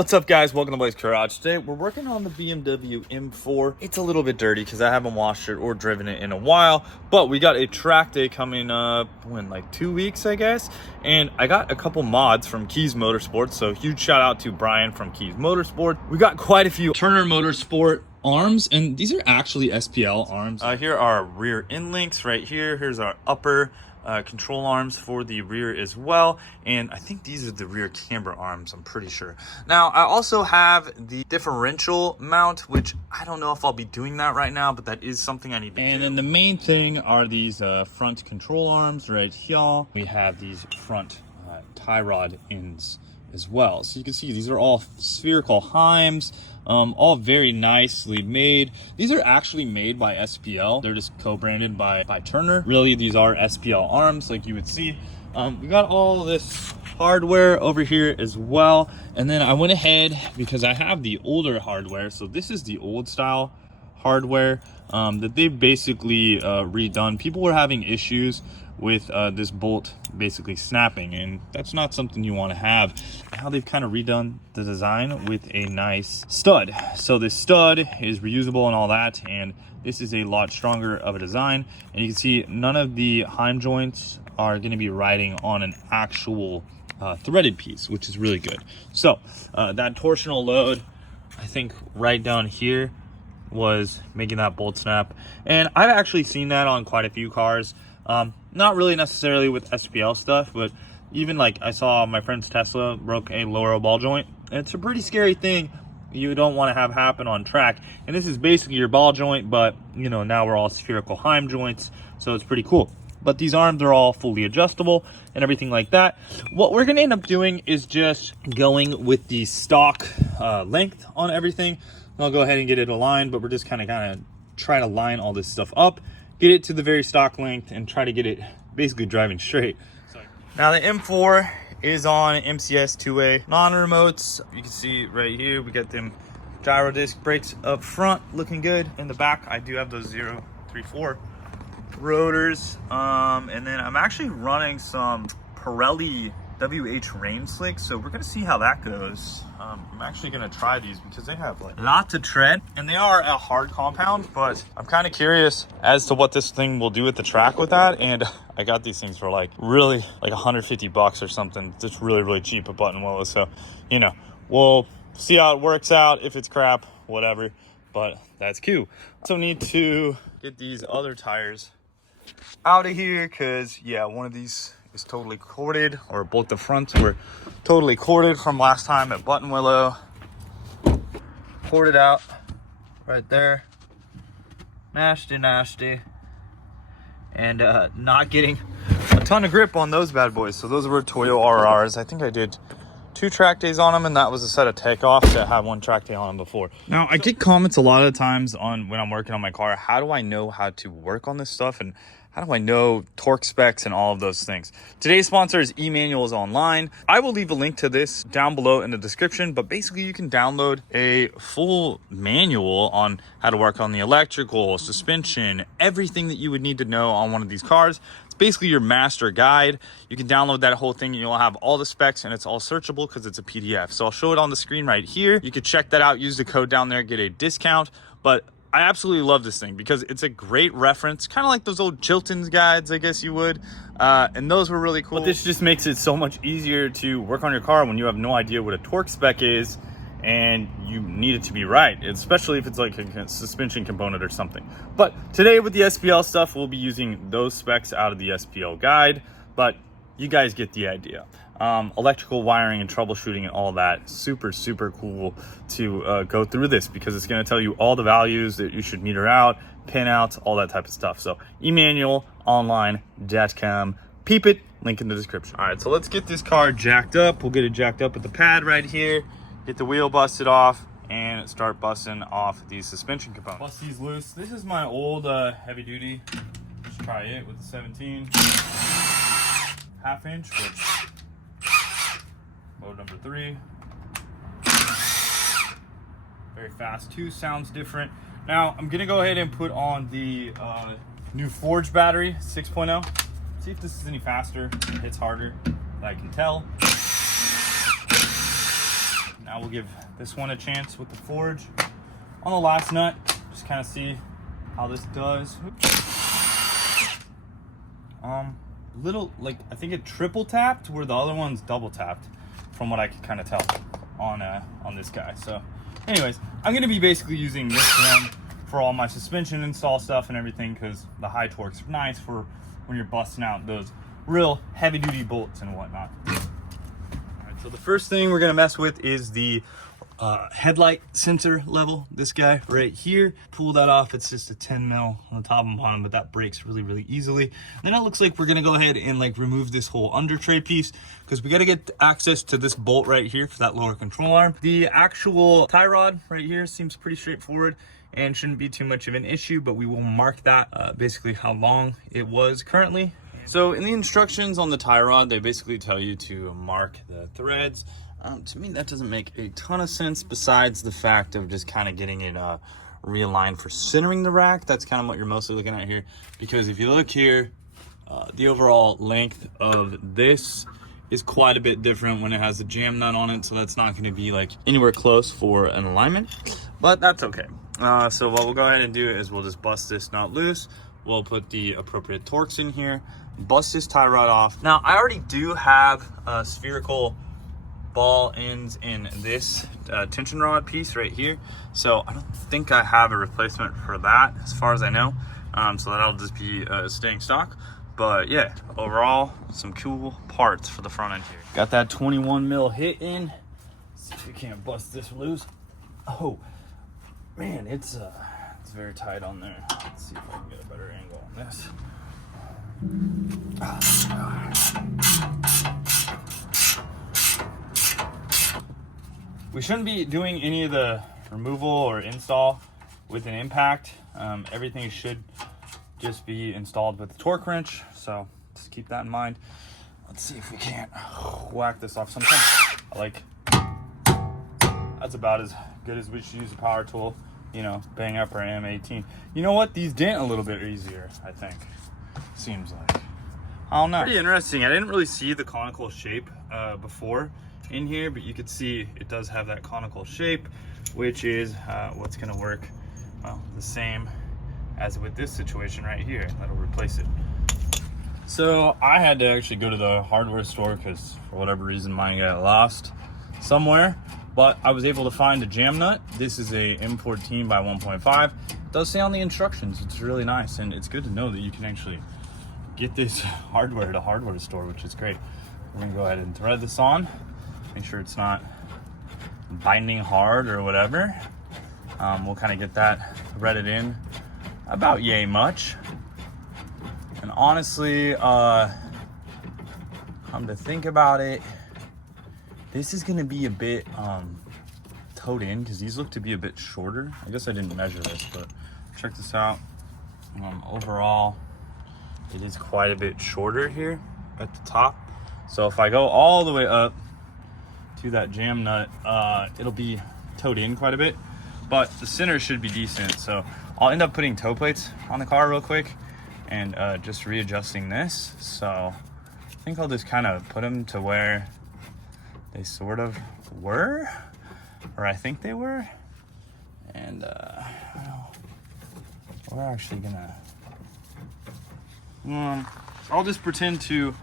What's up, guys? Welcome to Blaze Garage. Today we're working on the BMW M4. It's a little bit dirty because I haven't washed it or driven it in a while, but we got a track day coming up in like 2 weeks, I guess. And I got a couple mods from Keys Motorsport, so huge shout out to Brian from Keys Motorsport. We got quite a few Turner Motorsport arms, and these are actually SPL arms. Here are our rear end links right here. Here's our upper control arms for the rear as well, and I think these are the rear camber arms, I'm pretty sure. Now I also have the differential mount, which I don't know if I'll be doing that right now, but that is something I need to do. And then the main thing are these front control arms right here. We have these front tie rod ends as well, so you can see these are all spherical heims, all very nicely made. These are actually made by SPL. They're just co-branded by Turner. Really, these are SPL arms, like you would see. We got all this hardware over here as well, and then I went ahead because I have the older hardware. So this is the old style hardware that they've basically redone. People were having issues with this bolt basically snapping, and that's not something you want to have. Now they've kind of redone the design with a nice stud. So this stud is reusable and all that, and this is a lot stronger of a design. And you can see none of the heim joints are going to be riding on an actual threaded piece, which is really good. So that torsional load, I think right down here, was making that bolt snap, and I've actually seen that on quite a few cars. Not really necessarily with SPL stuff, but even like I saw my friend's Tesla broke a lower ball joint. And it's a pretty scary thing you don't want to have happen on track. And this is basically your ball joint, but you know, now we're all spherical heim joints, so it's pretty cool. But these arms are all fully adjustable and everything like that. What we're gonna end up doing is just going with the stock length on everything. I'll go ahead and get it aligned, but we're just kind of try to line all this stuff up, get it to the very stock length, and try to get it basically driving straight. Now the M4 is on MCS 2A non-remotes. You can see right here we got them gyro disc brakes up front, looking good. In the back I do have those 034 rotors, and then I'm actually running some Pirelli WH rain slicks, so we're gonna see how that goes. I'm actually gonna try these because they have like lots of tread, and they are a hard compound, but I'm kind of curious as to what this thing will do with the track with that. And I got these things for like really like 150 bucks or something. It's really cheap at Button Willow, so you know, we'll see how it works out. If it's crap, whatever, but that's cute. Also need to get these other tires out of here because yeah, one of these is totally corded, or both the fronts were totally corded from last time at Button Willow. Corded out right there, nasty, and not getting a ton of grip on those bad boys. So those were Toyo RRs. I think I did 2 track days on them, and that was a set of takeoffs that had 1 track day on them before. Now I get comments a lot of times on when I'm working on my car, how do I know how to work on this stuff, and how do I know torque specs and all of those things? Today's sponsor is eManuals Online. I will leave a link to this down below in the description, but basically you can download a full manual on how to work on the electrical, suspension, everything that you would need to know on one of these cars. It's basically your master guide. You can download that whole thing and you'll have all the specs, and it's all searchable because it's a PDF. So I'll show it on the screen right here. You can check that out, use the code down there, get a discount. But I absolutely love this thing because it's a great reference, kind of like those old Chilton's guides, I guess you would. And those were really cool. But this just makes it so much easier to work on your car when you have no idea what a torque spec is and you need it to be right, especially if it's like a suspension component or something. But today with the SPL stuff, we'll be using those specs out of the SPL guide, but you guys get the idea. Electrical wiring and troubleshooting and all that, super cool to go through this because it's going to tell you all the values that you should meter out, pin outs, all that type of stuff. So emanualonline.com, peep it, link in the description. All right, so let's get this car jacked up. We'll get it jacked up at the pad right here, get the wheel busted off, and start busting off these suspension components. Bust these loose. This is my old heavy duty. Let's try it with the 17 1/2 inch, which load number 3. Very fast too, sounds different. Now I'm gonna go ahead and put on the new Forge battery 6.0. See if this is any faster, hits harder, I can tell. Now we'll give this one a chance with the forge on the last nut. Just kind of see how this does. Little, like, I think it triple tapped where the other one's double tapped, from what I could kind of tell on this guy. So anyways, I'm going to be basically using this one for all my suspension install stuff and everything, because the high torque's nice for when you're busting out those real heavy duty bolts and whatnot. All right, so the first thing we're going to mess with is the headlight sensor level. This guy right here, pull that off. It's just a 10 mil on the top and bottom, but that breaks really easily. And then it looks like we're gonna go ahead and like remove this whole under tray piece, because we got to get access to this bolt right here for that lower control arm. The actual tie rod right here seems pretty straightforward and shouldn't be too much of an issue, but we will mark that basically how long it was currently. So in the instructions on the tie rod, they basically tell you to mark the threads. To me, that doesn't make a ton of sense, besides the fact of just kind of getting it realigned for centering the rack. That's kind of what you're mostly looking at here, because if you look here, the overall length of this is quite a bit different when it has a jam nut on it, so that's not going to be like anywhere close for an alignment, but that's okay. So what we'll go ahead and do is we'll just bust this nut loose. We'll put the appropriate torques in here, bust this tie rod off. Now, I already do have a spherical ball ends in this tension rod piece right here, so I don't think I have a replacement for that as far as I know, so that'll just be staying stock. But yeah, overall, some cool parts for the front end here. Got that 21 mil hit in. Let's see if we can't bust this loose. Oh man, it's very tight on there. Let's see if I can get a better angle on this. We shouldn't be doing any of the removal or install with an impact. Everything should just be installed with the torque wrench, so just keep that in mind. Let's see if we can't whack this off sometime. That's about as good as we should use a power tool, you know, bang up our M18. You know what? These dent a little bit easier, I think. Seems like. I don't know. Pretty interesting. I didn't really see the conical shape before in here, but you could see it does have that conical shape, which is what's going to work, well, the same as with this situation right here. That'll replace it. So I had to actually go to the hardware store because for whatever reason mine got lost somewhere, but I was able to find a jam nut. This is a M14 by 1.5. It does say on the instructions, it's really nice, and it's good to know that you can actually get this hardware at a hardware store, which is great. We're gonna go ahead and thread this on. Make sure it's not binding hard or whatever. We'll kind of get that threaded in about yay much. And honestly, come to think about it, this is gonna be a bit towed in, because these look to be a bit shorter. I guess I didn't measure this, but check this out. Overall, it is quite a bit shorter here at the top. So if I go all the way up to that jam nut, it'll be towed in quite a bit, but the center should be decent. So I'll end up putting toe plates on the car real quick and just readjusting this. So I think I'll just kind of put them to where they sort of were, or I think they were. And we're actually gonna, I'll just pretend to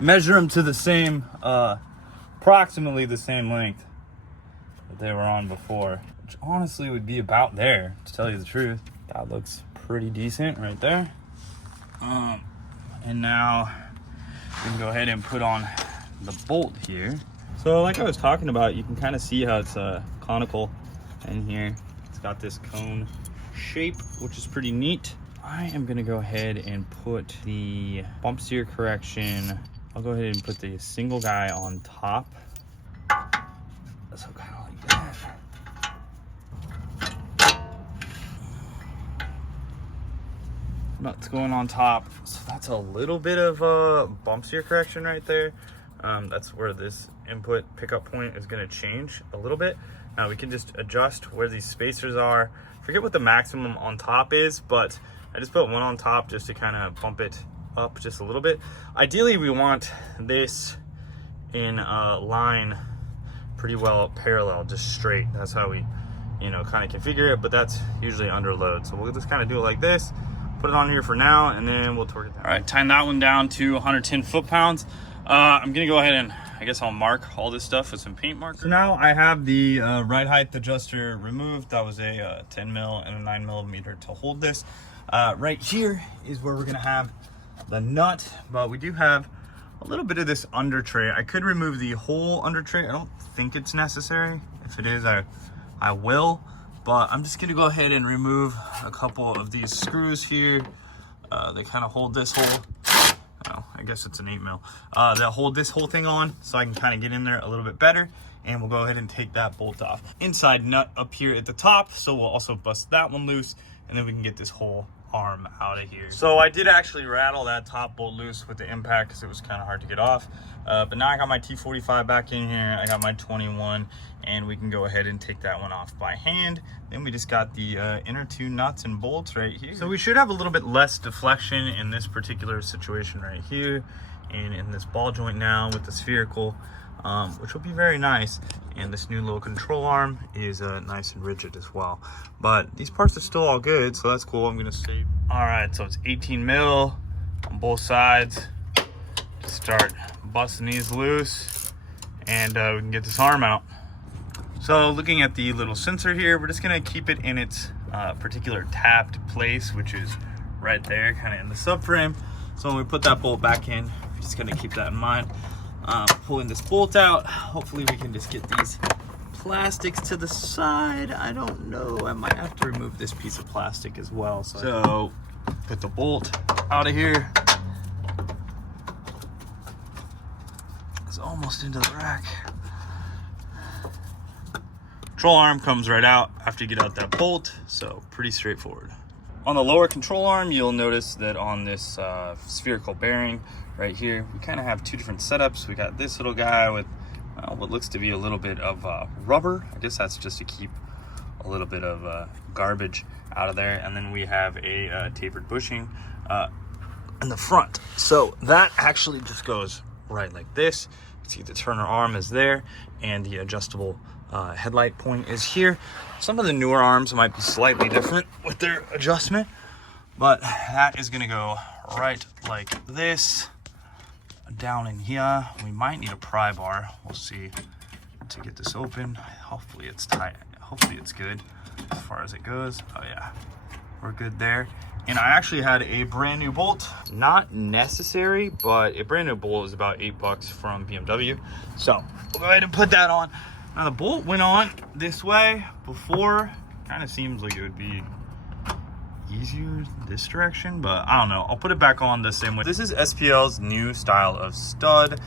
measure them to the same, approximately the same length that they were on before, which honestly would be about there, to tell you the truth. That looks pretty decent right there. And now we can go ahead and put on the bolt here. So like I was talking about, you can kind of see how it's conical in here. It's got this cone shape, which is pretty neat. I am gonna go ahead and put the bump steer correction. I'll go ahead and put the single guy on top. So kind of like that. Nuts going on top. So that's a little bit of a bump steer correction right there. That's where this input pickup point is gonna change a little bit. Now we can just adjust where these spacers are. Forget what the maximum on top is, but I just put one on top just to kind of bump it up just a little bit. Ideally, we want this in line pretty well parallel, just straight. That's how we, you know, kind of configure it, but that's usually under load. So we'll just kind of do it like this, put it on here for now, and then we'll torque it down. All right, tighten that one down to 110 foot-pounds. I'm gonna go ahead and I guess I'll mark all this stuff with some paint markers. So now I have the ride height adjuster removed. That was a 10 mil and a 9 millimeter to hold this. Right here is where we're gonna have the nut, but we do have a little bit of this under tray. I could remove the whole under tray. I don't think it's necessary. If it is, I will, but I'm just gonna go ahead and remove a couple of these screws here. They kind of hold this whole, oh, I guess it's an 8 mil. That hold this whole thing on so I can kind of get in there a little bit better, and we'll go ahead and take that bolt off. Inside nut up here at the top, so we'll also bust that one loose, and then we can get this whole arm out of here. So I did actually rattle that top bolt loose with the impact because it was kind of hard to get off. But now I got my T45 back in here. I got my 21, and we can go ahead and take that one off by hand. Then we just got the inner two nuts and bolts right here. So we should have a little bit less deflection in this particular situation right here, and in this ball joint now with the spherical, which will be very nice. And this new little control arm is nice and rigid as well. But these parts are still all good, so that's cool. I'm gonna save. All right, so it's 18 mil on both sides. Start busting these loose, and we can get this arm out. So looking at the little sensor here, we're just gonna keep it in its particular tapped place, which is right there, kind of in the subframe. So when we put that bolt back in, we're just gonna keep that in mind. Pulling this bolt out, hopefully we can just get these plastics to the side. I don't know, I might have to remove this piece of plastic as well. So put the bolt out of here. It's almost into the rack. Control arm comes right out after you get out that bolt, so pretty straightforward. On the lower control arm, you'll notice that on this spherical bearing right here, we kind of have two different setups. We got this little guy with what looks to be a little bit of rubber. I guess that's just to keep a little bit of garbage out of there. And then we have a tapered bushing in the front. So that actually just goes right like this. You can see the Turner arm is there, and the adjustable headlight point is here. Some of the newer arms might be slightly different with their adjustment, but that is going to go right like this. Down in here, we might need a pry bar. We'll see to get this open. Hopefully it's tight. Hopefully it's good as far as it goes. Oh yeah, we're good there. And I actually had a brand new bolt. Not necessary, but a brand new bolt is about $8 from BMW. So we'll go ahead and put that on. Now the bolt went on this way before. Kind of seems like it would be easier this direction, but I don't know. I'll put it back on the same way. This is SPL's new style of stud.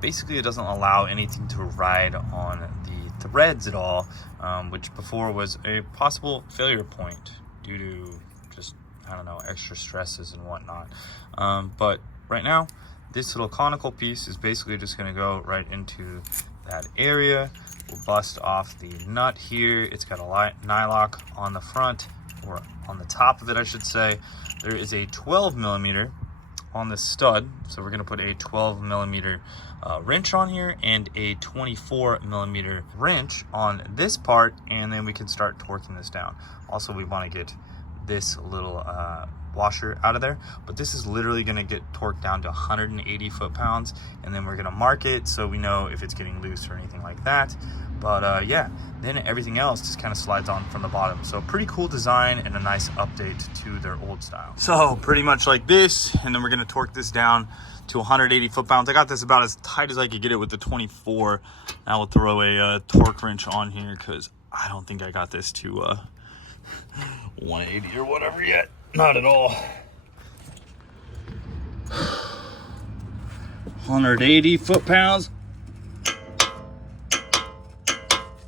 Basically, it doesn't allow anything to ride on the threads at all, which before was a possible failure point due to just, I don't know, extra stresses and whatnot. But right now, this little conical piece is basically just going to go right into that area. We'll bust off the nut here. It's got a nylock on the front, or on the top of it, I should say. There is a 12 millimeter on the stud, so we're gonna put a 12 millimeter wrench on here and a 24 millimeter wrench on this part, and then we can start torquing this down. Also, we want to get this little washer out of there, but this is literally going to get torqued down to 180 foot-pounds, and then we're going to mark it so we know if it's getting loose or anything like that. But yeah, then everything else just kind of slides on from the bottom. So pretty cool design and a nice update to their old style. So pretty much like this, and then we're going to torque this down to 180 foot-pounds. I got this about as tight as I could get it with the 24. Now we'll throw a torque wrench on here because I don't think I got this to 180 or whatever yet. Not at all. 180 foot-pounds.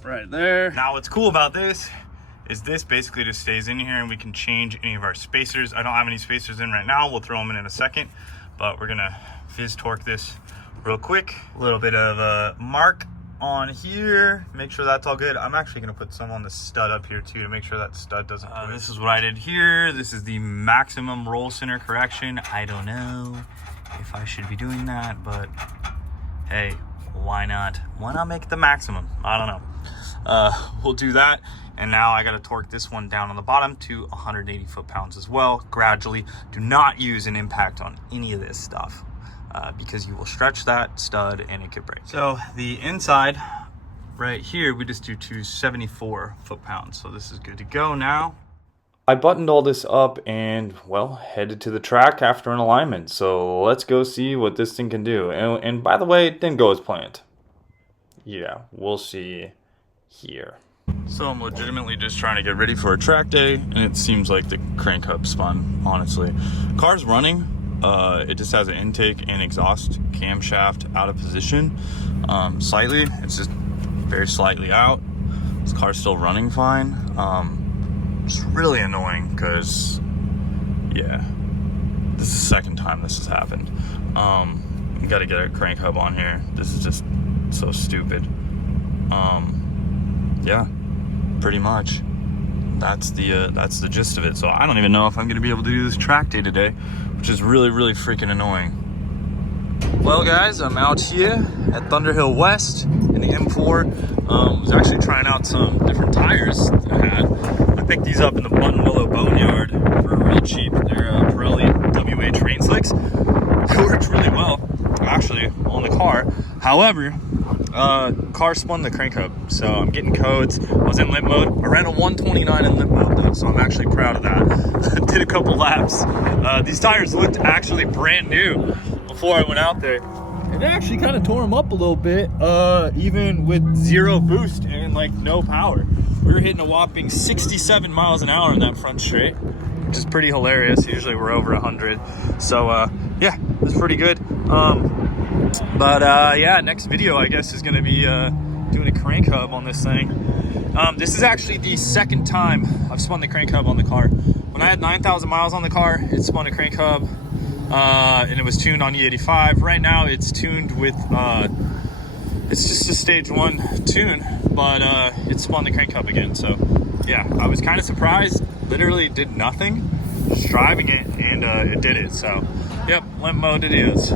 Right there. Now what's cool about this is this basically just stays in here, and we can change any of our spacers. I don't have any spacers in right now. We'll throw them in a second, but we're gonna fizz torque this real quick. A little bit of a mark on here, make sure that's all good. I'm actually gonna put some on the stud up here too to make sure that stud doesn't twist. This is what I did here. This is the maximum roll center correction. I don't know if I should be doing that, but hey, why not? Why not make it the maximum? I don't know. We'll do that. And now I got to torque this one down on the bottom to 180 foot-pounds as well, gradually. Do not use an impact on any of this stuff because you will stretch that stud and it could break. So the inside right here, we just do 274 foot-pounds. So this is good to go now. I buttoned all this up and, well, headed to the track after an alignment. So let's go see what this thing can do. And by the way, it didn't go as planned. Yeah, we'll see here. So I'm legitimately just trying to get ready for a track day, and it seems like the crank hub spun, honestly. Car's running. It just has an intake and exhaust camshaft out of position slightly. It's just very slightly out. This car's still running fine. It's really annoying because, yeah, this is the second time this has happened. You got to get a crank hub on here. This is just so stupid. Yeah, pretty much. That's the gist of it. So I don't even know if I'm gonna be able to do this track day today, which is really, really freaking annoying. Well, guys, I'm out here at Thunderhill West in the M4. Was actually trying out some different tires I had. I picked these up in the Buttonwillow Boneyard for real cheap. They're Pirelli WA train slicks. They worked really well, actually, on the car. However, car spun the crank hub, so I'm getting codes. I was in limp mode. I ran a 129 in limp mode though, so I'm actually proud of that. Did a couple laps. These tires looked actually brand new before I went out there, and they actually kind of tore them up a little bit, even with zero boost and like no power. We were hitting a whopping 67 miles an hour in that front straight, which is pretty hilarious. Usually we're over 100, so yeah, it's pretty good. But yeah, next video I guess is going to be doing a crank hub on this thing. This is actually the second time I've spun the crank hub on the car. When I had 9,000 miles on the car, it spun a crank hub, and it was tuned on E85. Right now it's tuned with, it's just a stage 1 tune, but it spun the crank hub again. So yeah, I was kind of surprised. Literally did nothing, just driving it, and it did it. So yep, limp mode it is.